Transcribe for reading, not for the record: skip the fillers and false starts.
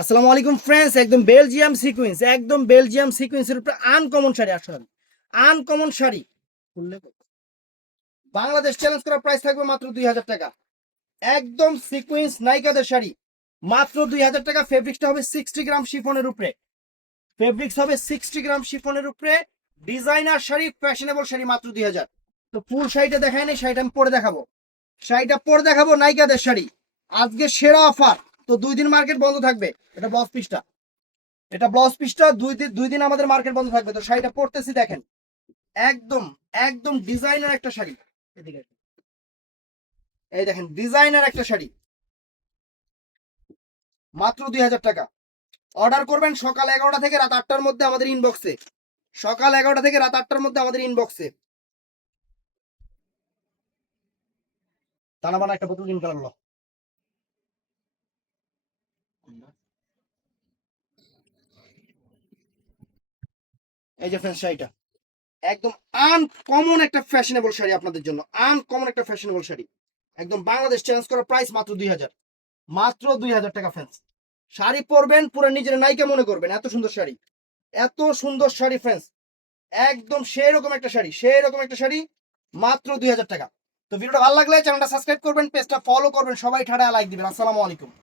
আসসালামু আলাইকুম ফ্রেন্ডস, একদম বেলজিয়াম সিকোয়েন্সের উপরে আনকমন শাড়ি আসলে আনকমন শাড়ি বাংলাদেশ চ্যালেঞ্জ করা প্রাইস থাকবে মাত্র 2000 টাকা। একদম সিকোয়েন্স নাইকাদের শাড়ি মাত্র 2000 টাকা। ফেব্রিক্সটা হবে 60 গ্রাম শিফনের উপরে, ডিজাইনার শাড়ি, ফ্যাশনেবল শাড়ি মাত্র 2000। তো ফুল শাড়িটা দেখায় নাই, শাড়িটা আমি পরে দেখাবো নাইকাদের শাড়ি আজকে সেরা অফার। তো 2 দিন মার্কেট বন্ধ থাকবে। এটা ব্লাউজ পিসটা 2 দিন আমাদের মার্কেট বন্ধ থাকবে। তো শাড়িটা পরতেছি দেখেন, একদম একদম ডিজাইনার একটা শাড়ি। এদিকে আসুন। এই দেখেন ডিজাইনার একটা শাড়ি মাত্র 2000 টাকা। অর্ডার করবেন সকাল 11টা থেকে রাত 8টার মধ্যে আমাদের ইনবক্সে, টানা বানা একটা বোতল কিন কালার। এই যে ফ্রেন্ডস শাড়িটা একদম আনকমন একটা ফ্যাশনেবল শাড়ি আপনাদের জন্য, একদম বাংলাদেশ চ্যালেঞ্জ করা প্রাইস মাত্র 2000, মাত্র 2000 টাকা। ফ্রেন্ডস শাড়ি পরবেন পুরো নিজের নায়িকা মনে করবেন, এত সুন্দর শাড়ি ফ্রেন্ডস। একদম সেই রকম একটা শাড়ি মাত্র 2000 টাকা। তো ভিডিওটা ভালো লাগলে চ্যানেলটা সাবস্ক্রাইব করবেন, পেজটা ফলো করবেন, সবাই ঠাড়া লাইক দিবেন। আসসালামু আলাইকুম।